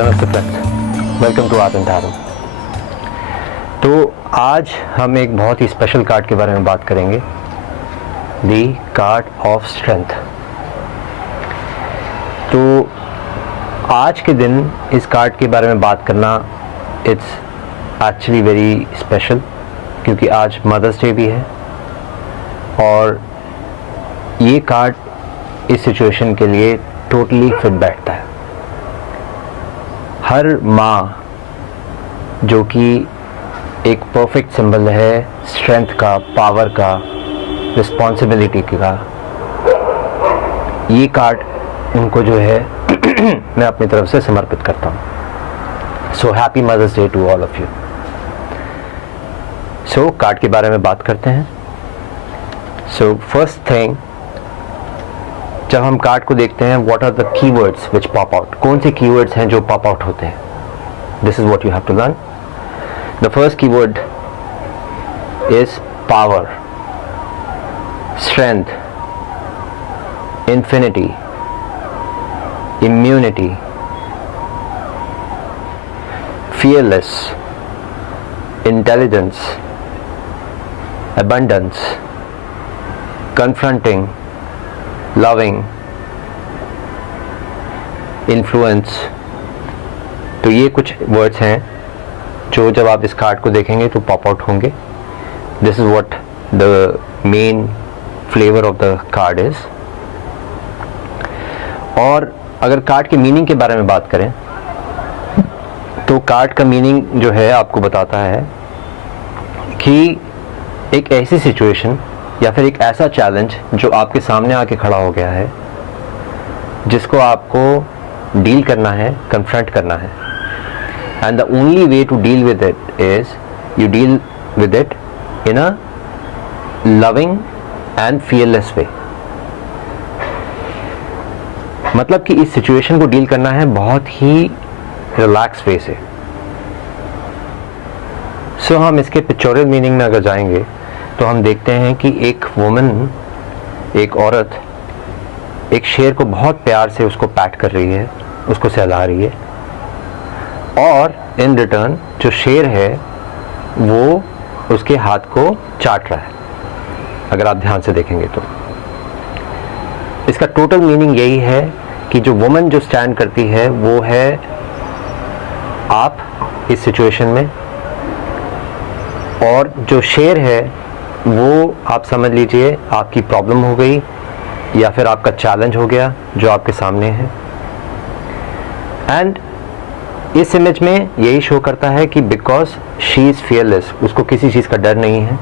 नमस्ते friends, welcome to art and tarot. तो आज हम एक बहुत ही स्पेशल कार्ड के बारे में बात करेंगे, दी कार्ड ऑफ स्ट्रेंथ। तो आज के दिन इस कार्ड के बारे में बात करना इट्स एक्चुअली वेरी स्पेशल, क्योंकि आज मदर्स डे भी है और ये कार्ड इस सिचुएशन के लिए टोटली फिट बैठता है। हर माँ जो कि एक परफेक्ट सिंबल है स्ट्रेंथ का, पावर का, रिस्पॉन्सिबिलिटी का, ये कार्ड उनको जो है मैं अपनी तरफ से समर्पित करता हूँ। So happy mother's day to all of you. So card के बारे में बात करते हैं। सो फर्स्ट थिंग, जब हम कार्ड को देखते हैं, what are the keywords which pop out, कौन से कीवर्ड्स हैं जो पॉप आउट होते हैं, this is what you have to learn. The first keyword is power, strength, infinity, immunity, fearless, intelligence, abundance, confronting, loving, influence। तो ये कुछ words हैं जो जब आप इस कार्ड को देखेंगे तो पॉप आउट होंगे। This is what the main flavour of the card is. और अगर कार्ड के मीनिंग के बारे में बात करें तो कार्ड का मीनिंग जो है आपको बताता है कि एक ऐसी सिचुएशन या फिर एक ऐसा चैलेंज जो आपके सामने आके खड़ा हो गया है, जिसको आपको डील करना है, कन्फ्रंट करना है। And the only way to deal with it is you deal with it in a loving and fearless way. मतलब कि इस सिचुएशन को डील करना है बहुत ही रिलैक्स वे से। सो हम इसके पिक्चोरल मीनिंग में अगर जाएंगे तो हम देखते हैं कि एक वुमन, एक औरत, एक शेर को बहुत प्यार से उसको पैट कर रही है, उसको सहला रही है, और इन रिटर्न जो शेर है वो उसके हाथ को चाट रहा है। अगर आप ध्यान से देखेंगे तो इसका टोटल मीनिंग यही है कि जो वुमन जो स्टैंड करती है वो है आप इस सिचुएशन में, और जो शेर है वो आप समझ लीजिए आपकी प्रॉब्लम हो गई या फिर आपका चैलेंज हो गया जो आपके सामने है। एंड इस इमेज में यही शो करता है कि बिकॉज शी इज़ फियरलेस, उसको किसी चीज़ का डर नहीं है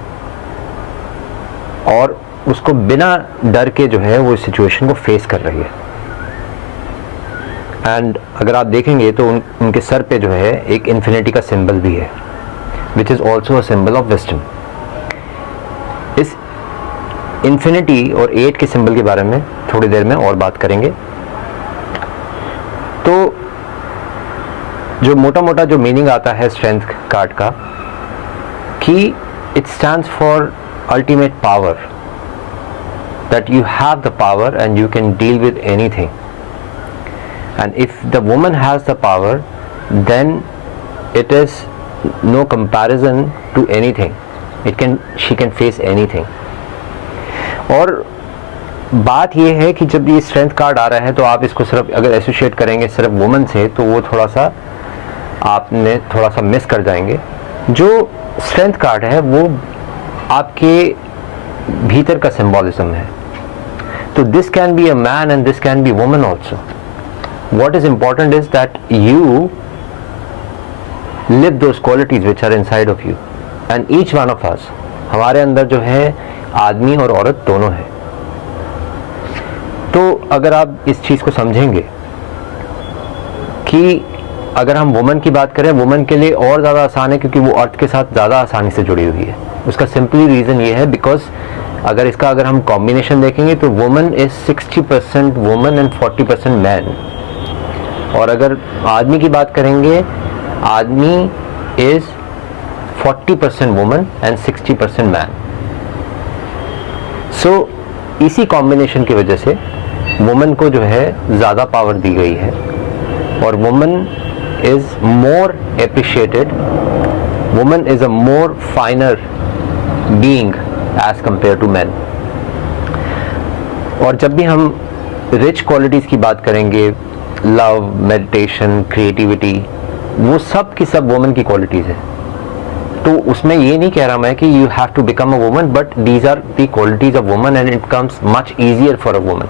और उसको बिना डर के जो है वो इस सिचुएशन को फेस कर रही है। एंड अगर आप देखेंगे तो उनके सर पे जो है एक इन्फिनिटी का सिंबल भी है, which is also a symbol of wisdom. इस इन्फिनिटी और 8 के सिंबल के बारे में थोड़ी देर में और बात करेंगे। तो जो मोटा मोटा जो मीनिंग आता है स्ट्रेंथ कार्ड का, कि it stands for ultimate power, that you have the power and you can deal with anything. And if the woman has the power then it is no comparison to anything, she can face anything। और बात ये है कि जब ये strength card आ रहा है तो आप इसको सिर्फ अगर एसोसिएट करेंगे सिर्फ वुमन से तो वो थोड़ा सा मिस कर जाएंगे। जो स्ट्रेंथ कार्ड है वो आपके भीतर का सिंबॉलिज्म है। तो this can be a man and this can be woman also. What is important is that you live those qualities which are inside of you, and each one of us, हमारे अंदर जो है आदमी और औरत दोनों है। तो अगर आप इस चीज़ को समझेंगे कि अगर हम वुमन की बात करें, वुमन के लिए और ज़्यादा आसान है क्योंकि वो अर्थ के साथ ज़्यादा आसानी से जुड़ी हुई है। उसका सिंपली रीज़न ये है बिकॉज अगर हम कॉम्बिनेशन देखेंगे तो woman is 60% woman and 40% man. और अगर आदमी की बात करेंगे, आदमी इज 40% वुमन एंड 60% मैन। सो इसी कॉम्बिनेशन की वजह से वुमन को जो है ज़्यादा पावर दी गई है और woman is more appreciated. Woman is a more finer being as compared to men. और जब भी हम रिच क्वालिटीज़ की बात करेंगे, लव, मेडिटेशन, क्रिएटिविटी, वो सब की सब वुमन की क्वालिटीज़ है. तो उसमें ये नहीं कह रहा मैं कि you have to become a woman, but these are the qualities of woman and it comes much easier for a woman.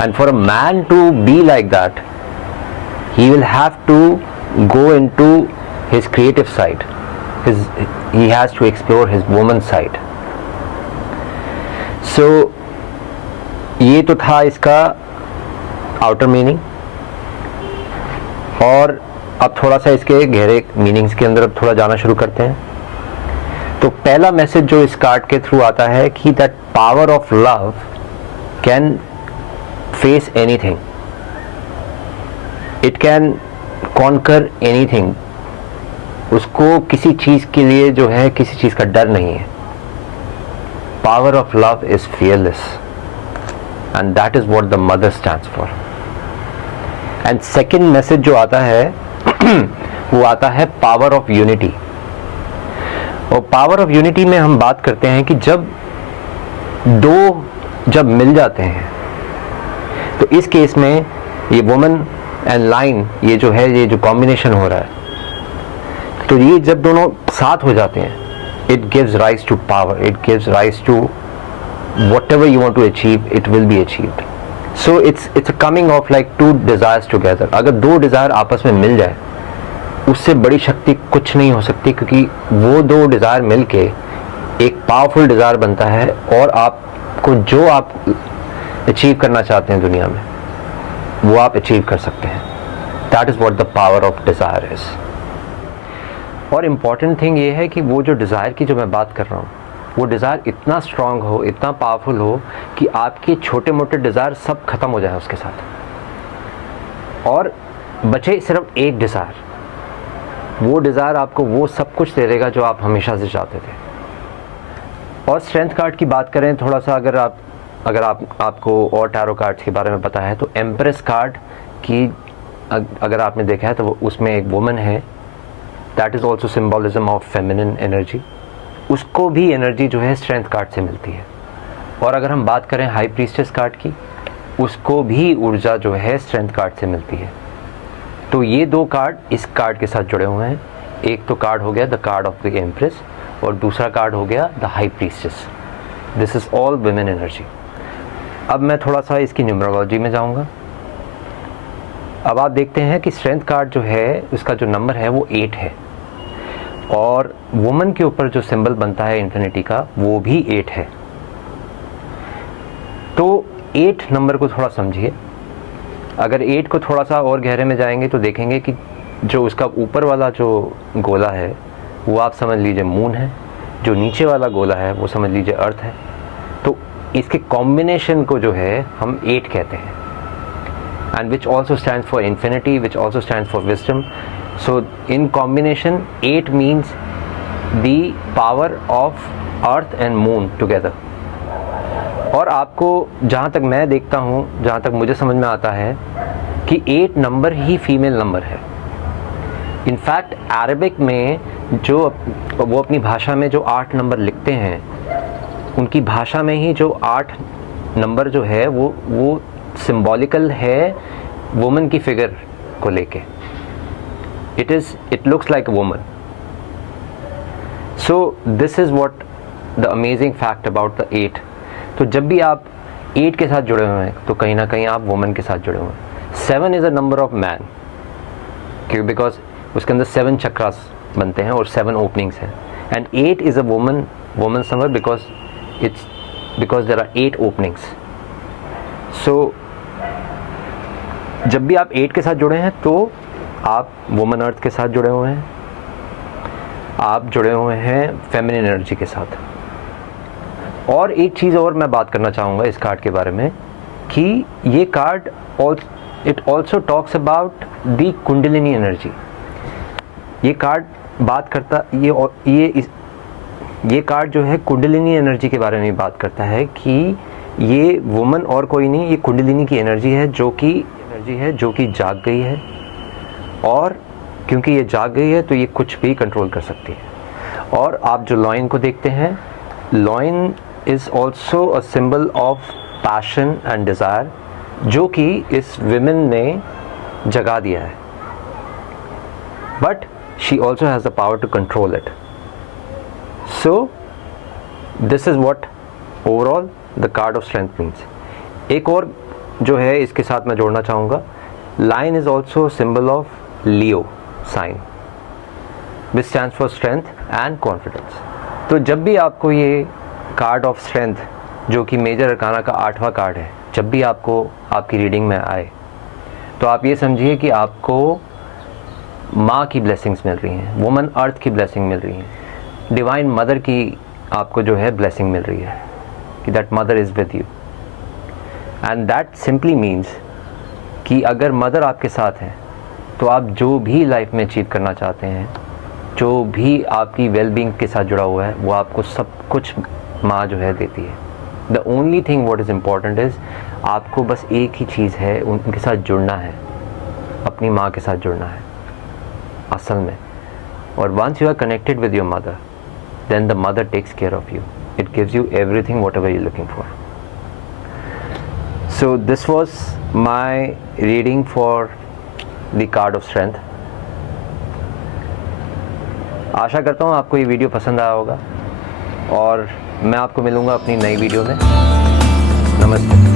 And for a man to be like that, he will have to go into his creative side. He has to explore his woman side. So ये तो था इसका outer meaning. और अब थोड़ा सा इसके गहरे मीनिंग्स के अंदर अब थोड़ा जाना शुरू करते हैं. तो पहला मैसेज जो इस कार्ड के थ्रू आता है कि that power of love can face anything. It can conquer anything. उसको किसी चीज के लिए जो है किसी चीज का डर नहीं है. Power of love is fearless and that is what the mother stands for. And second message जो आता है वो आता है पावर ऑफ यूनिटी. और पावर ऑफ यूनिटी में हम बात करते हैं कि जब मिल जाते हैं, तो इस केस में ये वुमन एंड लाइन, ये जो है, ये जो कॉम्बिनेशन हो रहा है, तो ये जब दोनों साथ हो जाते हैं, it gives rise to power. It gives rise to whatever you want to achieve, it will be achieved. So it's a coming of like two desires together. अगर दो डिज़ायर आपस में मिल जाए, उससे बड़ी शक्ति कुछ नहीं हो सकती, क्योंकि वो दो डिज़ायर मिलके एक पावरफुल डिज़ायर बनता है और आपको जो आप अचीव करना चाहते हैं दुनिया में, वो आप अचीव कर सकते हैं. That is what the power of desire is. और इम्पॉर्टेंट थिंग ये है कि वो जो डिज़ायर की जो मैं बात कर रहा हूँ, वो डिज़ायर इतना स्ट्रांग हो, इतना पावरफुल हो कि आपके छोटे मोटे डिज़ायर सब खत्म हो जाए उसके साथ, और बचे सिर्फ एक डिज़ायर. वो डिज़ायर आपको वो सब कुछ दे देगा जो आप हमेशा से चाहते थे. और स्ट्रेंथ कार्ड की बात करें थोड़ा सा, अगर आपको और टैरो कार्ड्स के बारे में पता है, तो एम्प्रेस कार्ड की अगर आपने देखा है तो उसमें एक वुमन है. That is also symbolism of feminine energy. उसको भी एनर्जी जो है स्ट्रेंथ कार्ड से मिलती है. और अगर हम बात करें हाई प्रीस्टेस कार्ड की, उसको भी ऊर्जा जो है स्ट्रेंथ कार्ड से मिलती है. तो ये दो कार्ड इस कार्ड के साथ जुड़े हुए हैं. एक तो कार्ड हो गया the card of the empress, और दूसरा कार्ड हो गया the high priestess. This is all women energy. अब मैं थोड़ा सा इसकी न्यूमरोलॉजी में जाऊंगा. अब आप देखते हैं कि स्ट्रेंथ कार्ड जो है, उसका जो नंबर है वो 8 है, और वुमन के ऊपर जो सिंबल बनता है इन्फिनिटी का, वो भी 8 है. तो 8 नंबर को थोड़ा समझिए. अगर 8 को थोड़ा सा और गहरे में जाएंगे तो देखेंगे कि जो उसका ऊपर वाला जो गोला है वो आप समझ लीजिए मून है, जो नीचे वाला गोला है वो समझ लीजिए अर्थ है. तो इसके कॉम्बिनेशन को जो है हम 8 कहते हैं. And which also stands for infinity, which also stands for wisdom. So in combination 8 means the power of earth and moon together. और आपको जहाँ तक मैं देखता हूँ, जहाँ तक मुझे समझ में आता है कि 8 नंबर ही फीमेल नंबर है. इनफैक्ट अरबिक में जो वो अपनी भाषा में जो 8 नंबर लिखते हैं, उनकी भाषा में ही जो 8 नंबर जो है वो सिम्बॉलिकल है वुमन की फिगर को लेके. It looks like a woman. So this is what the amazing fact about the 8. तो जब भी आप 8 के साथ जुड़े हुए हैं तो कहीं ना कहीं आप वुमन के साथ जुड़े हुए हैं. 7 is a number of man, क्योंकि बिकॉज उसके अंदर 7 चक्रास बनते हैं और 7 ओपनिंग्स हैं. And 8 is a woman's number because there are 8 openings. So जब भी आप 8 के साथ जुड़े हैं तो आप वुमन अर्थ के साथ जुड़े हुए हैं, आप जुड़े हुए हैं फेमिनिन एनर्जी के साथ. और एक चीज़ और मैं बात करना चाहूँगा इस कार्ड के बारे में कि ये card it also talks about the kundalini energy. ये कार्ड बात करता ये कार्ड जो है कुंडलिनी एनर्जी के बारे में बात करता है कि ये वुमन और कोई नहीं, ये कुंडलिनी की एनर्जी है जो कि जाग गई है और क्योंकि ये जाग गई है तो ये कुछ भी कंट्रोल कर सकती है। और आप जो लॉइन को देखते हैं, lion is also a symbol of passion and desire, जो कि इस विमेन ने जगा दिया है, but she also has the power to control it. So this is what overall the card of strength means. एक और जो है इसके साथ मैं जोड़ना चाहूँगा, lion is also symbol of Leo sign, which stands for strength and confidence. तो जब भी आपको ये कार्ड ऑफ स्ट्रेंथ, जो कि मेजर अरकाना का 8वां कार्ड है, जब भी आपको आपकी रीडिंग में आए तो आप ये समझिए कि आपको माँ की ब्लेसिंग्स मिल रही हैं, वुमन अर्थ की ब्लेसिंग मिल रही है, डिवाइन मदर की आपको जो है ब्लेसिंग मिल रही है कि that mother is with you. And that simply means कि अगर मदर आपके साथ है तो आप जो भी लाइफ में अचीव करना चाहते हैं, जो भी आपकी वेलबींग के साथ जुड़ा हुआ है, वो आपको सब कुछ माँ जो है देती है। The only thing what is important is आपको बस एक ही चीज़ है, उनके साथ जुड़ना है, अपनी माँ के साथ जुड़ना है असल में। और once you are connected with your mother, then the mother takes care of you, it gives you everything whatever you looking for. So this was my reading for the card of strength. आशा करता हूँ आपको ये video पसंद आया होगा और मैं आपको मिलूँगा अपनी नई वीडियो में। नमस्ते।